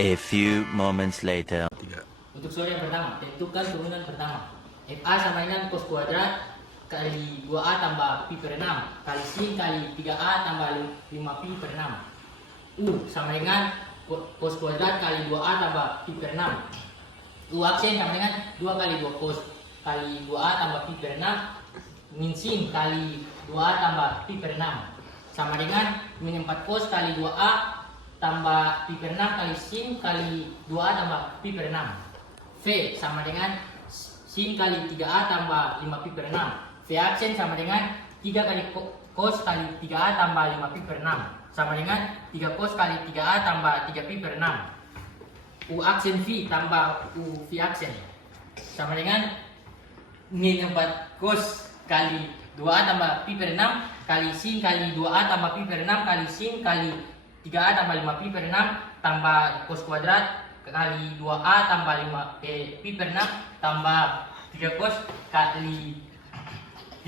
A few moments later. Untuk soal yang pertama, tentukan turunan pertama. FA sama dengan cos kuadrat kali 2A tambah pi per 6 kali sin kali 3A tambah 5pi per 6. U sama dengan cos kuadrat kali 2A tambah pi per 6. U aksen sama dengan 2 kali 2 cos kali 2A tambah pi per 6 min sin kali 2A tambah pi per 6 sama dengan min 4 cos kali 2A tambah pi per 6 kali sin kali 2A tambah pi per 6. V sama dengan sin kali 3A tambah 5pi per 6. V aksen sama dengan 3 kali cos kali 3A tambah 5pi per 6 sama dengan 3 cos kali 3A tambah 3pi per 6. U aksen V tambah U V aksen sama dengan min 4 cos kali 2A tambah pi per 6 kali sin kali 2A tambah pi per 6 kali sin kali 3A tambah 5pi per 6 tambah cos kuadrat kali 2A tambah 5pi per 6 tambah 3 cos kali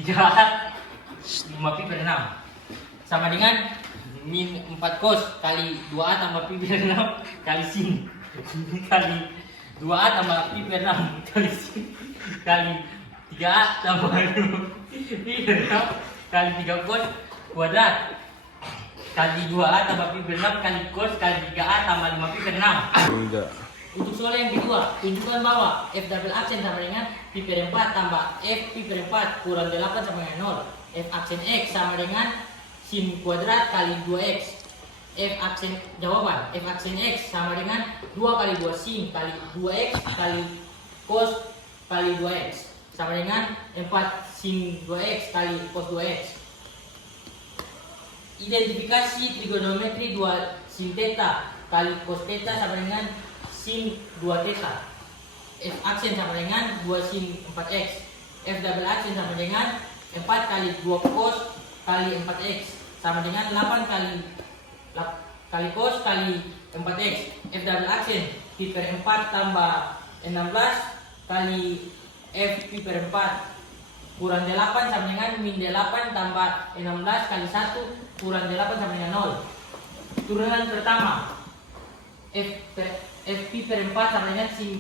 3A 5pi per 6 sama dengan min 4 cos kali 2A tambah pi per 6 kali sin kali 2A tambah pi per 6 kali sin kali 3A tambah pi per 6 kali 3 cos kuadrat kali 2A tambah pi per 6 kali cos kali 3A tambah 5pi per 6. Untuk soal yang kedua, tunjukkan bahwa F double aksen sama dengan pi per 4 tambah F pi per 4 kurang 8 sama dengan 0. F aksen X sama dengan sin kuadrat kali 2X. F aksen jawaban, F aksen X sama dengan 2 kali 2 sin kali 2X kali cos kali 2X sama dengan 4 sin 2X kali cos 2X. Identifikasi trigonometri 2 sin theta kali cos theta sama dengan sin 2 theta. F aksen sama dengan 2 sin 4x. F double aksen sama dengan 4 kali 2 cos kali 4x sama dengan 8 kali cos kali 4x. F double aksen pi per 4 tambah 16 kali F pi per 4 kurang 8 sama dengan min 8 tambah 16 kali 1 kurang 8 sama dengan 0. Turunan pertama F pi per 4 sama dengan sin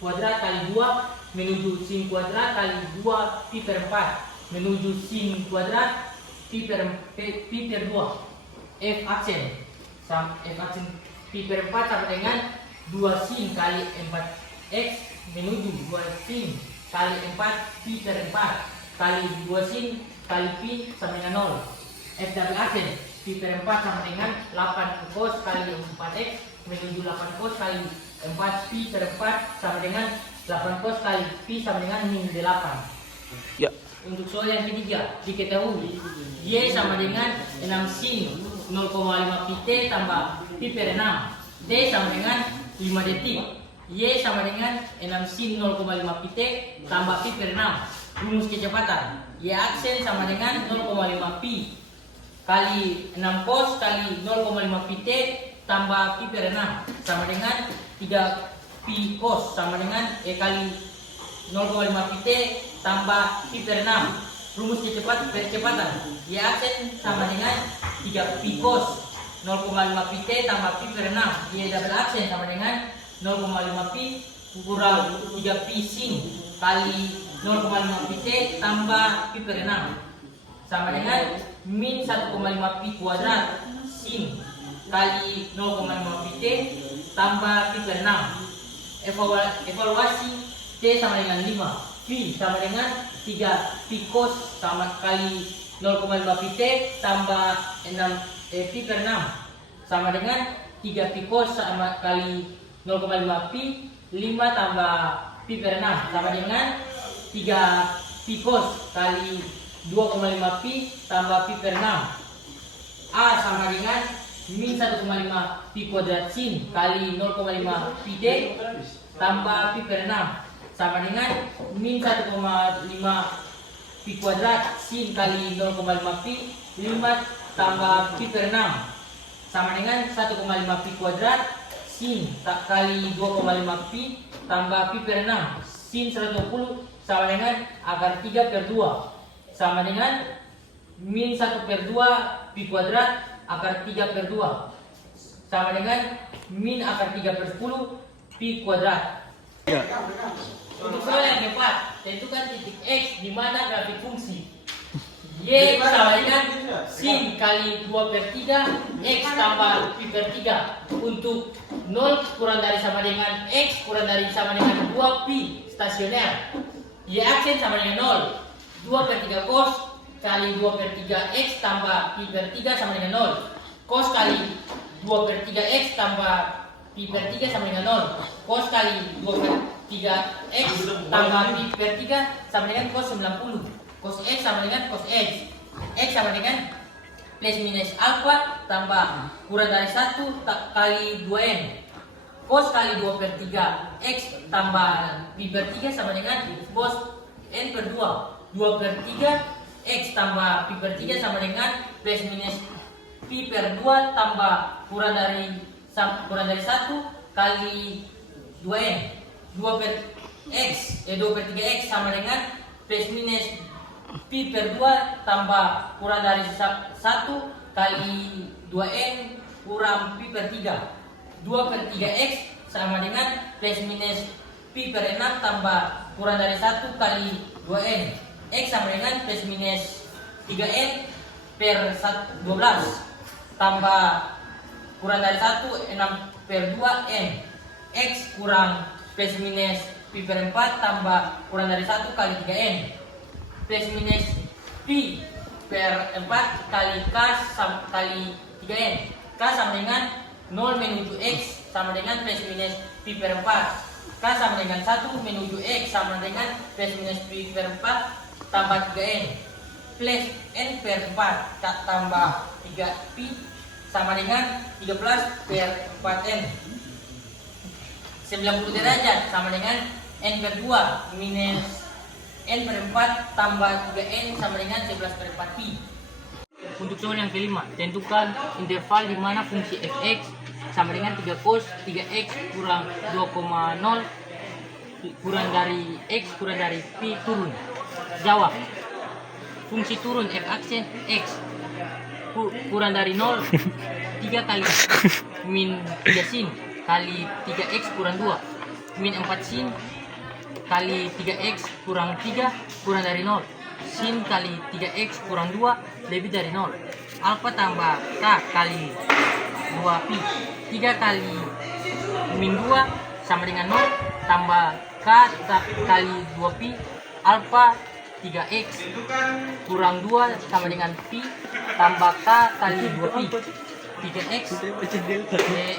kuadrat kali 2 menuju sin kuadrat kali 2 pi per 4 menuju sin kuadrat pi per 2. F aksen pi per 4 sama dengan 2 sin kali 4x menuju 2 sin kali 4 pi per 4 kali 2 sin kali pi sama dengan 0. F double aksen pi per 4 sama dengan 8 cos kali 4x menuju 8 cos kali 4 pi per 4 sama dengan 8 cos kali pi sama dengan min 8. Ya. Untuk soal yang ketiga, diketahui Y sama dengan 6 sin 0,5 pi T tambah pi per 6. T sama dengan 5 detik. Y sama dengan 6 sin 0,5 pi T tambah pi per 6. Rumus kecepatan. Y aksen sama dengan 0,5 pi kali 6 cos kali 0,5 pi T tambah pi per 6 sama dengan 3 pi cos sama dengan kali 0,5 pi T tambah pi per 6. Rumus kecepatan. Y aksen sama dengan 3 pi cos 0,5 pi T tambah pi per 6. Y double aksen sama dengan 0,5 pi kurang 3 pi sin kali 0,5 pi T tambah pi per 6 sama dengan min 1,5 pi kuadrat sin kali 0,5 pi T tambah pi per 6. Evaluasi T sama dengan 5, pi sama dengan 3 pi cos sama kali 0,5 pi T tambah 6 pi per 6 sama dengan 3 pi cos sama kali 0,5 pi 5 tambah pi per 6 sama dengan 3 pi cos kali 2,5 pi tambah pi per 6. A sama dengan min 1,5 pi kuadrat sin kali 0,5 pi D tambah pi per 6 sama dengan min 1,5 pi kuadrat sin kali 0,5 pi 5 tambah pi per 6 sama dengan 1,5 pi kuadrat sin kali 2,5 pi tambah pi per 6. Sin 120 sama dengan akar 3 per 2 sama dengan min 1 per 2 pi kuadrat akar 3 per 2 sama dengan min akar 3 per 10 pi kuadrat. Untuk soal yang keempat, tentukan titik X di mana grafik fungsi Y sama dengan sin kali 2 per 3 X tambah pi per 3 untuk 0 kurang dari sama dengan X kurang dari sama dengan 2 pi stasioner. Y aksen sama dengan 0. 2 per 3 cos kali 2 per 3 X tambah pi per 3 sama dengan 0. Cos kali 2 per 3 X tambah pi per 3 sama dengan 0. Cos kali 2 per 3 X tambah pi per 3 sama dengan cos 90. Cos X sama dengan cos X. X sama dengan plus minus alpha tambah kurang dari 1 kali 2N. Cos kali 2 per 3 X tambah pi per 3 sama dengan cos N per 2. 2 per 3 X tambah pi per 3 sama dengan plus minus pi per 2 tambah kurang dari 1 kali 2N. 2 per 3 X sama dengan plus minus pi per 2 tambah kurang dari 1 kali 2N kurang pi per 3. 2 per 3 X sama dengan plus minus pi per 6 tambah kurang dari 1 kali 2N. X sama dengan plus minus 3N per 12 tambah kurang dari 1 6 per 2N. X kurang plus minus pi per 4 tambah kurang dari 1 kali 3N. Plus minus pi per 4 kali K kali 3N. K sama dengan 0 menuju X sama dengan plus minus pi per 4. K sama dengan 1 menuju X sama dengan plus minus pi per 4 tambah 3N. Plus N per 4 tambah 3 pi sama dengan 13 per 4N. 90 derajat sama dengan N per 2 minus N per 4 tambah 3N sama dengan 11 per 4 pi. Untuk soal yang kelima, tentukan interval di mana fungsi fx sama dengan 3 cos 3x kurang 2,0 kurang dari x kurang dari pi turun. Jawab. Fungsi turun f aksen x kurang dari 0 3 kali min 3 sin kali 3x kurang 2 min 4 sin kali 3x kurang 3 kurang dari 0 sin kali 3x kurang 2 lebih dari 0 alfa tambah k kali 2 pi 3 kali min 2 sama dengan 0 tambah k kali 2 pi alfa 3x kurang 2 sama dengan pi tambah k kali 2 pi 3x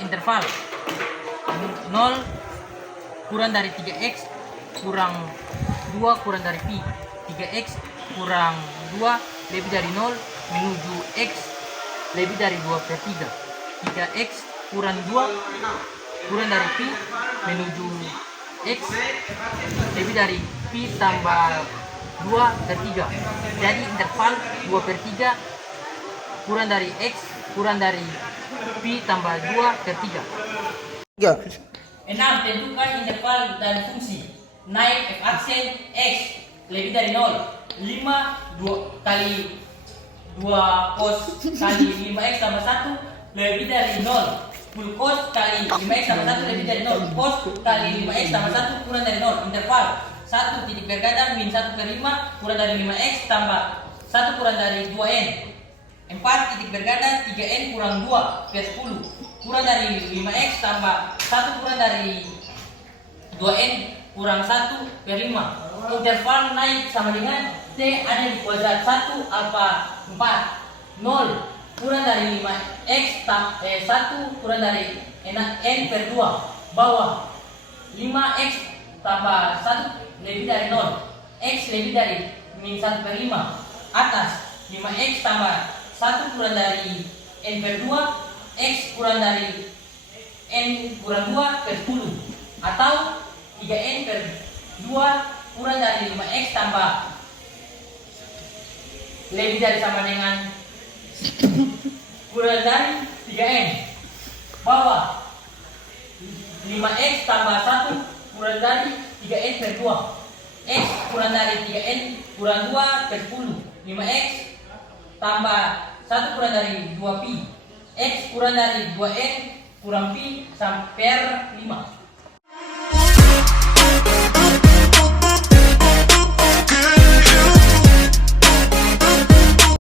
interval 0 kurang dari 3x kurang 2 kurang dari pi 3x kurang 2 lebih dari 0 menuju x lebih dari 2 per 3 3x kurang 2 kurang dari pi menuju x lebih dari pi tambah 2 per 3 jadi interval 2 per 3 kurang dari x kurang dari pi tambah 2 per 3. 6. Tentukan interval dari fungsi naik f aksen x lebih dari 0 5 kali 2 cos kali 5x tambah 1 lebih dari 0 full cos kali 5x tambah 1 lebih dari 0 cos kali 5x tambah 1 kurang dari 0 interval 1 titik bergadang min 1 per 5 kurang dari 5x tambah 1 kurang dari 2n 4 titik bergadang 3n kurang 2 per 10 kurang dari 5x tambah 1 kurang dari 2n kurang 1 per 5 interval naik sama dengan T ada di kuadrat 1 alfa 4 0 kurang dari 5x 1 kurang dari n per 2 bawah 5x tambah 1 lebih dari 0 x lebih dari min 1 per 5 atas 5x tambah 1 kurang dari n per 2 x kurang dari n kurang 2 per 10 atau 3n per 2 kurang dari 5x tambah lebih dari sama dengan kurang dari 3n bawah 5x tambah 1 kurang dari 3n per 2 x kurang dari 3n kurang 2 per 10 5x tambah 1 kurang dari 2 pi x kurang dari 2n kurang pi per 5.